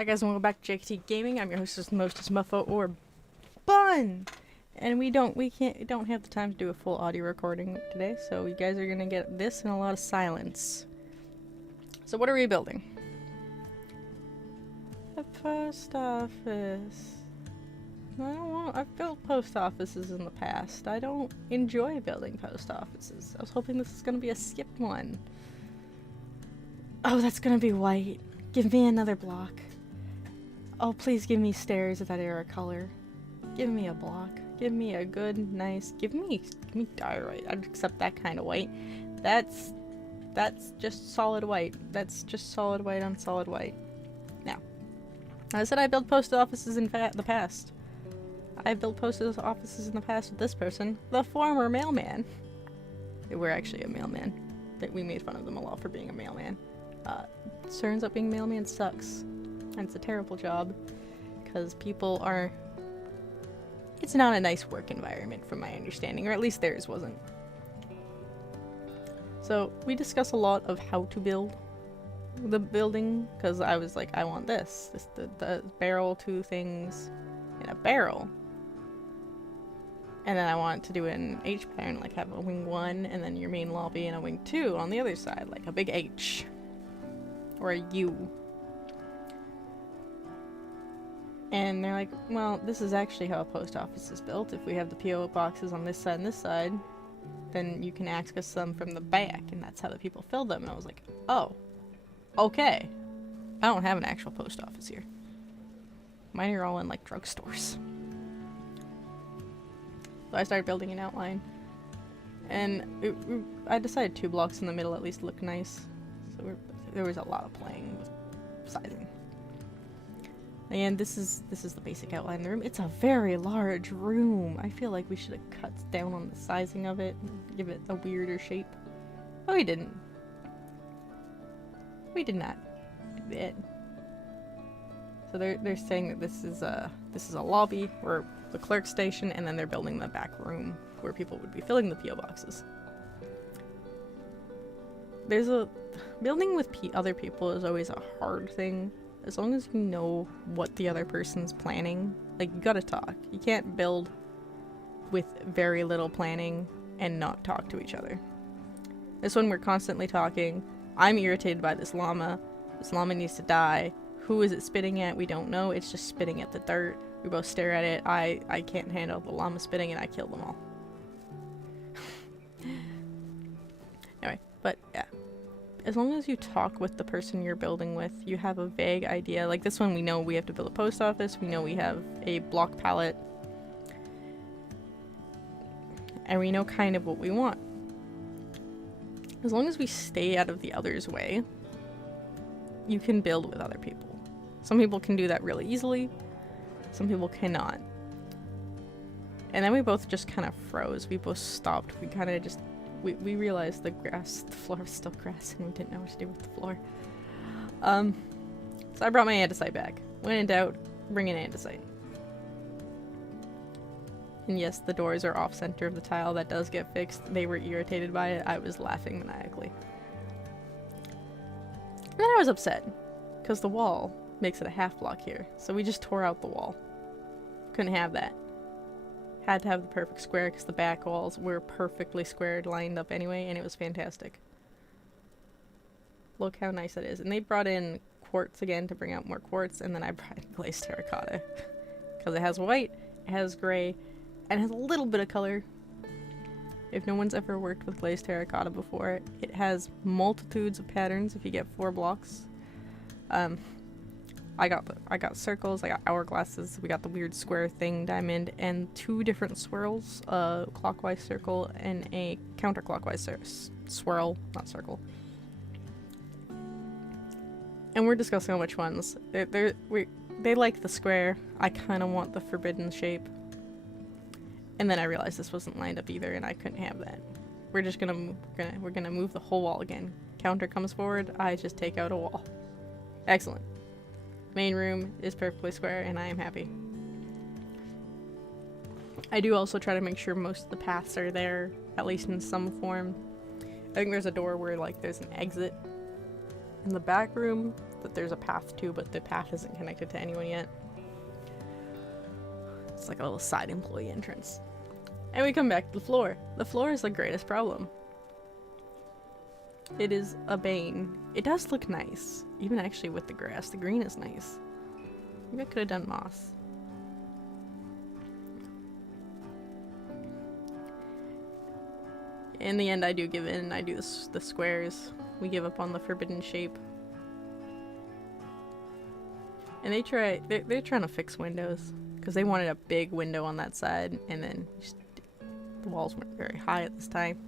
Hi guys, and welcome back to JKT Gaming. I'm your hostess, Muffa or Bun, and we don't have the time to do a full audio recording today, so you guys are gonna get this and a lot of silence. So what are we building? A post office. I've built post offices in the past. I don't enjoy building post offices. I was hoping this is gonna be a skipped one. Oh, that's gonna be white. Give me another block. Oh, please give me stairs of that era color. Give me a block. Give me a good, nice. Give me diorite. I'd accept that kind of white. That's just solid white. That's just solid white on solid white. Now, I said I built post offices in the past. I built post offices in the past with this person, the former mailman. They were actually a mailman. That we made fun of them a lot for being a mailman. Turns out being mailman sucks. And it's a terrible job, because people are... It's not a nice work environment from my understanding, or at least theirs wasn't. So, we discuss a lot of how to build the building, because I was like, I want this. The barrel, two things in a barrel. And then I want to do an H pattern, like have a wing 1, and then your main lobby, and a wing 2 on the other side, like a big H. Or a U. And they're like, well, this is actually how a post office is built. If we have the PO boxes on this side and this side, then you can access them from the back, and that's how the people fill them. And I was like, oh, okay. I don't have an actual post office here. Mine are all in, like, drugstores. So I started building an outline. And I decided 2 blocks in the middle at least look nice. So there was a lot of playing with sizing. And this is the basic outline of the room. It's a very large room. I feel like we should have cut down on the sizing of it, give it a weirder shape. Oh, we didn't. We did not. So they're saying that this is a lobby or the clerk station, and then they're building the back room where people would be filling the PO boxes. Building with other people is always a hard thing. As long as you know what the other person's planning, like, you gotta talk. You can't build with very little planning and not talk to each other. This one, we're constantly talking. I'm irritated by this llama. This llama needs to die. Who is it spitting at? We don't know. It's just spitting at the dirt. We both stare at it. I can't handle the llama spitting, and I kill them all. Anyway, but yeah. As long as you talk with the person you're building with, you have a vague idea. Like this one, we know we have to build a post office, we know we have a block palette, and we know kind of what we want. As long as we stay out of the other's way, you can build with other people. Some people can do that really easily, some people cannot. And then we both just kind of froze. We both stopped. We kind of just... We realized the floor was still grass, and we didn't know what to do with the floor. So I brought my andesite back. When in doubt, bring an andesite. And yes, the doors are off center of the tile. That does get fixed. They were irritated by it. I was laughing maniacally. And then I was upset, because the wall makes it a half block here. So we just tore out the wall. Couldn't have that. Had to have the perfect square because the back walls were perfectly squared, lined up anyway, and it was fantastic. Look how nice it is. And they brought in quartz again to bring out more quartz, and then I brought in glazed terracotta. Because it has white, it has gray, and it has a little bit of color. If no one's ever worked with glazed terracotta before, it has multitudes of patterns if you get 4 blocks. I got circles, I got hourglasses, we got the weird square thing, diamond, and 2 different swirls, a clockwise circle and a counterclockwise swirl, not circle. And we're discussing on which ones. They like the square, I kind of want the forbidden shape. And then I realized this wasn't lined up either, and I couldn't have that. We're just we're gonna move the whole wall again. Counter comes forward, I just take out a wall. Excellent. Main room is perfectly square, and I am happy. I do also try to make sure most of the paths are there, at least in some form. I think there's a door where, like, there's an exit in the back room that there's a path to, but the path isn't connected to anyone yet. It's like a little side employee entrance. And we come back to the floor. The floor is the greatest problem. It is a bane. It does look nice. Even actually with the grass. The green is nice. Maybe I could have done moss. In the end, I do give in. I do the squares. We give up on the forbidden shape. And they're trying to fix windows. Because they wanted a big window on that side. And then the walls weren't very high at this time.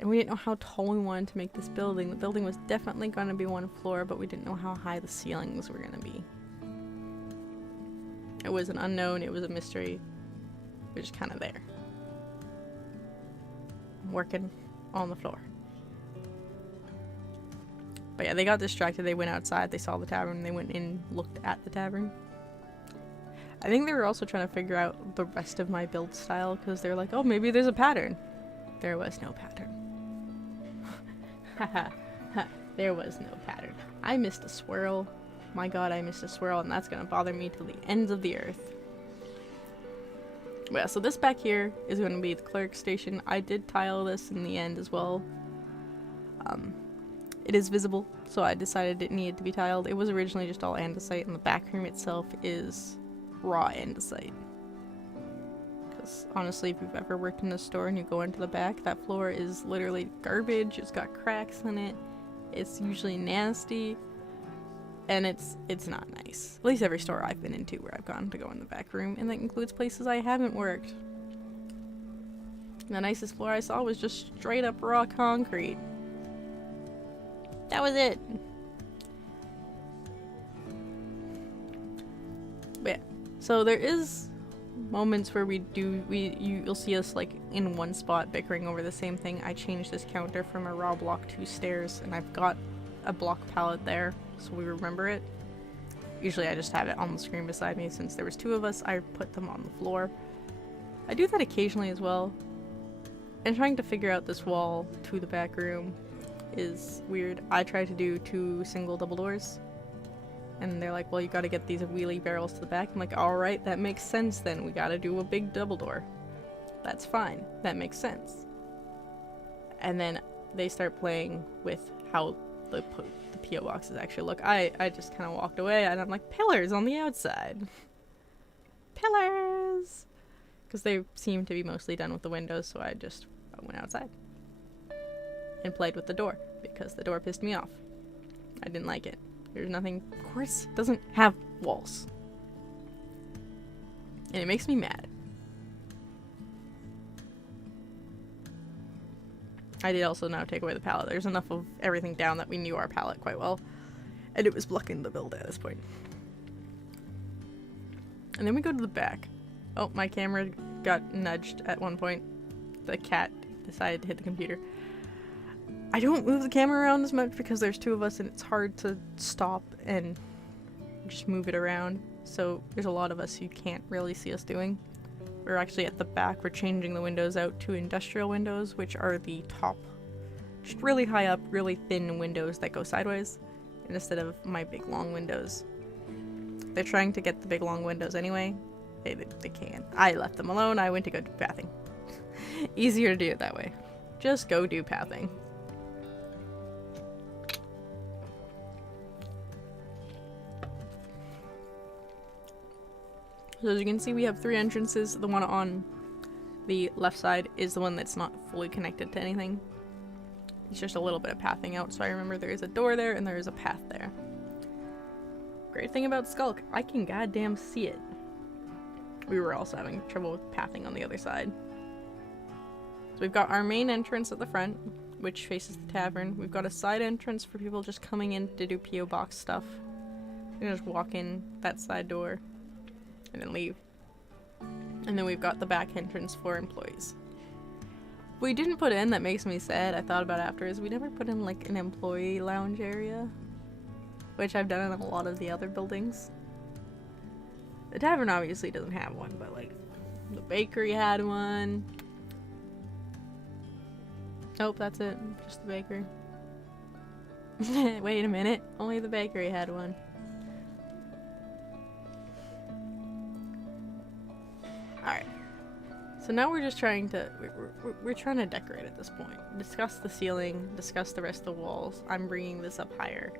And we didn't know how tall we wanted to make this building. The building was definitely going to be one floor, but we didn't know how high the ceilings were going to be. It was an unknown. It was a mystery. It was just kind of there. Working on the floor. But yeah, they got distracted. They went outside. They saw the tavern. They went in, looked at the tavern. I think they were also trying to figure out the rest of my build style because they're like, oh, maybe there's a pattern. There was no pattern. Haha. There was no pattern. I missed a swirl. My god, I missed a swirl, and that's gonna bother me till the ends of the earth. Yeah, so this back here is going to be the clerk station. I did tile this in the end as well. It is visible, so I decided it needed to be tiled. It was originally just all andesite, and the back room itself is raw andesite. Because honestly, if you've ever worked in a store and you go into the back, that floor is literally garbage. It's got cracks in it. It's usually nasty. And it's not nice. At least every store I've been into where I've gone to go in the back room, and that includes places I haven't worked. The nicest floor I saw was just straight up raw concrete. That was it. But yeah, so there is moments where you'll see us like in one spot bickering over the same thing. I changed this counter from a raw block to stairs, and I've got a block palette there so we remember it. Usually I just have it on the screen beside me. Since there was two of us, I put them on the floor. I do that occasionally as well. And trying to figure out this wall to the back room is weird. I tried to do 2 single double doors, and they're like, well, you gotta get these wheelie barrels to the back. I'm like, alright, that makes sense then. We gotta do a big double door. That's fine. That makes sense. And then they start playing with how the P.O. boxes actually look. I just kind of walked away, and I'm like, pillars on the outside. Pillars! Because they seem to be mostly done with the windows, so I just went outside. And played with the door, because the door pissed me off. I didn't like it. There's nothing... Quartz doesn't have walls. And it makes me mad. I did also now take away the palette. There's enough of everything down that we knew our palette quite well. And it was blocking the build at this point. And then we go to the back. Oh, my camera got nudged at one point. The cat decided to hit the computer. I don't move the camera around as much because there's 2 of us and it's hard to stop and just move it around. So there's a lot of us you can't really see us doing. We're actually at the back. We're changing the windows out to industrial windows, which are the top, just really high up, really thin windows that go sideways, instead of my big long windows. They're trying to get the big long windows anyway. They can't. I left them alone. I went to go do pathing. Easier to do it that way. Just go do pathing. So as you can see, we have 3 entrances. The one on the left side is the one that's not fully connected to anything. It's just a little bit of pathing out, so I remember there is a door there and there is a path there. Great thing about Skulk, I can goddamn see it. We were also having trouble with pathing on the other side. So we've got our main entrance at the front, which faces the tavern. We've got a side entrance for people just coming in to do P.O. box stuff. You can just walk in that side door and then leave. And then we've got the back entrance for employees. We didn't put in, that makes me sad, I thought about it after, is we never put in like an employee lounge area, which I've done in a lot of the other buildings. The tavern obviously doesn't have one, but like the bakery had one. Nope, that's it, just the bakery. Wait a minute. Only the bakery had one. Alright. So now we're just trying to... We're trying to decorate at this point. Discuss the ceiling. Discuss the rest of the walls. I'm bringing this up higher.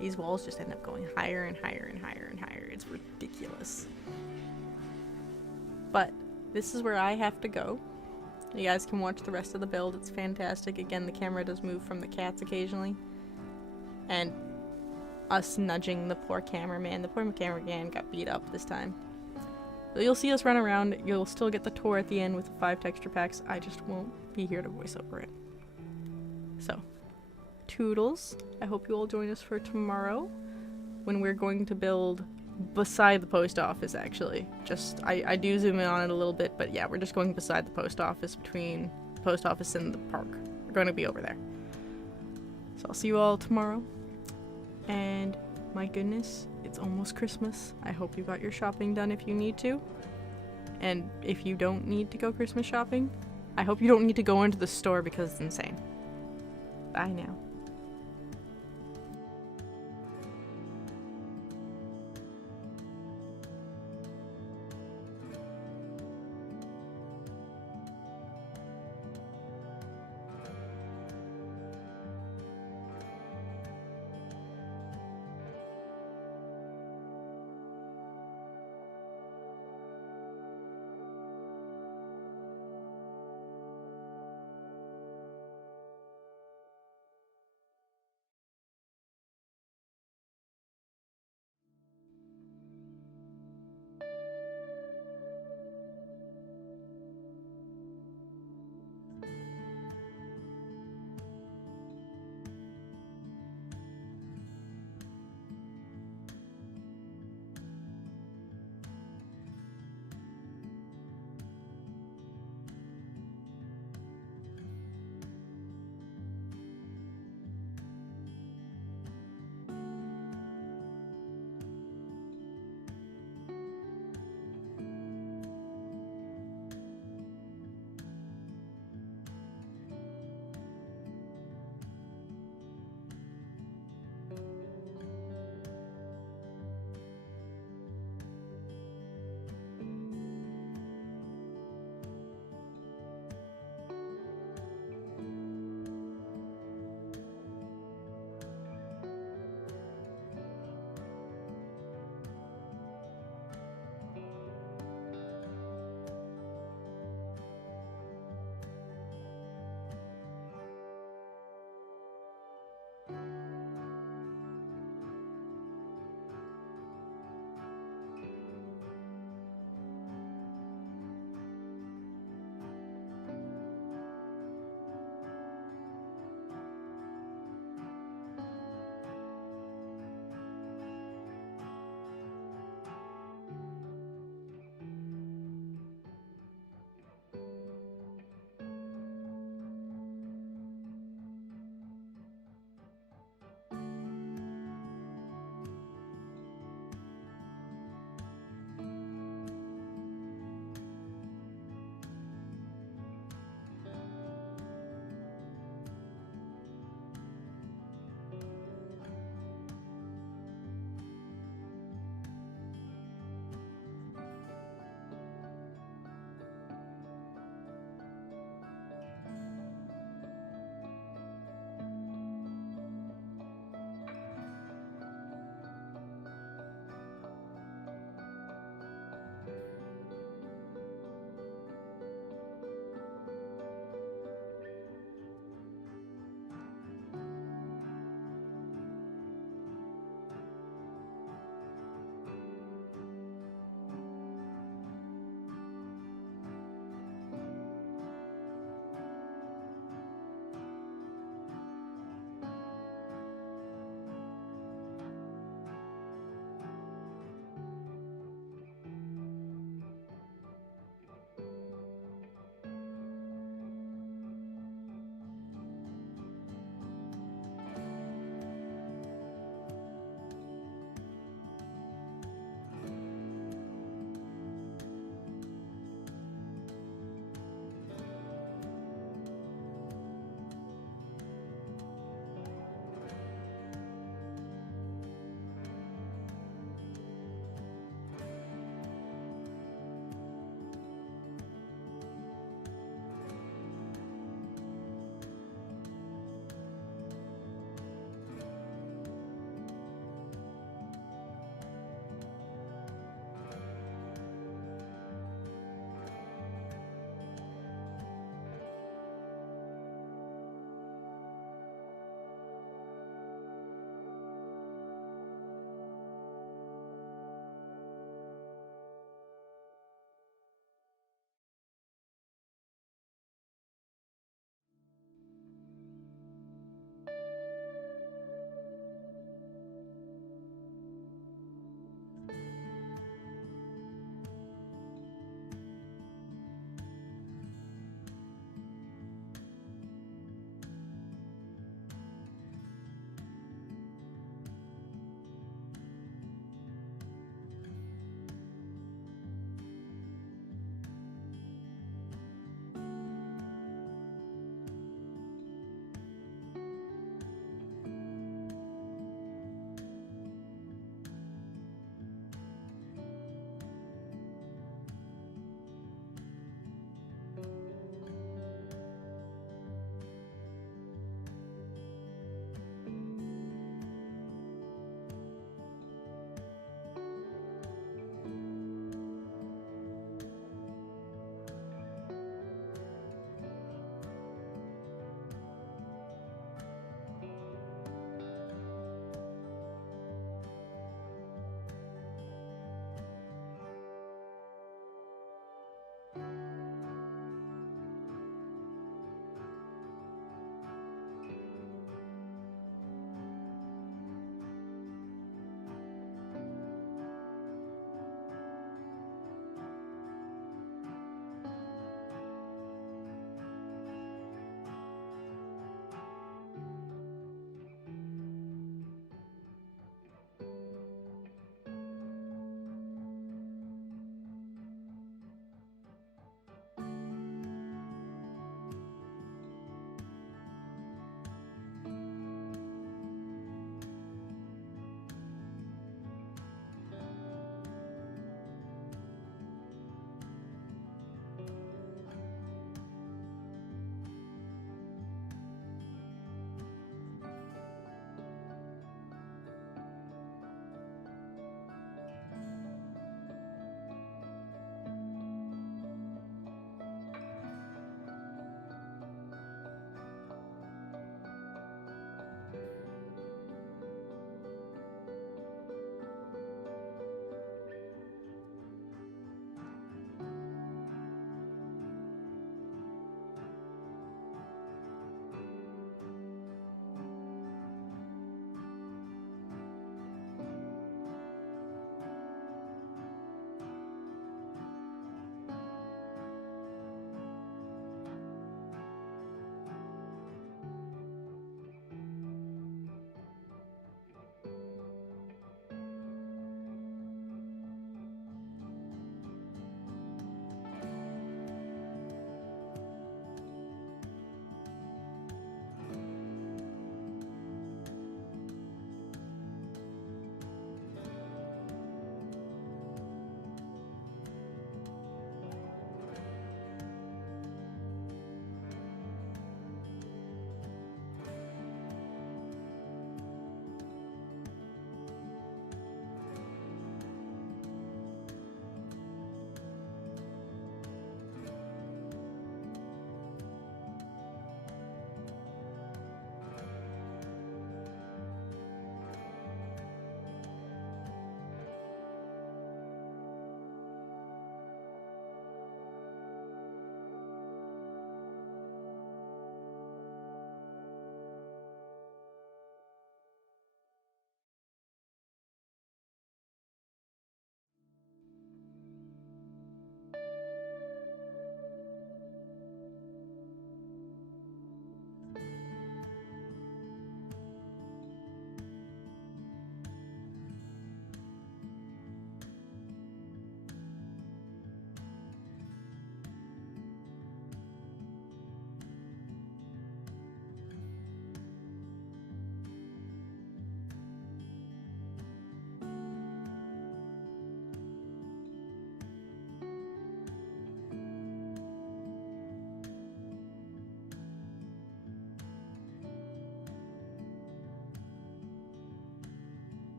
These walls just end up going higher and higher and higher and higher. It's ridiculous. But this is where I have to go. You guys can watch the rest of the build. It's fantastic. Again, the camera does move from the cats occasionally. And us nudging the poor cameraman. The poor cameraman got beat up this time. So you'll see us run around. You'll still get the tour at the end with the 5 texture packs. I just won't be here to voice over it. So, toodles. I hope you all join us for tomorrow when we're going to build beside the post office, actually. Just, I do zoom in on it a little bit, but yeah, we're just going beside the post office, between the post office and the park. We're going to be over there. So I'll see you all tomorrow. And my goodness, it's almost Christmas. I hope you got your shopping done if you need to. And if you don't need to go Christmas shopping, I hope you don't need to go into the store because it's insane. Bye now.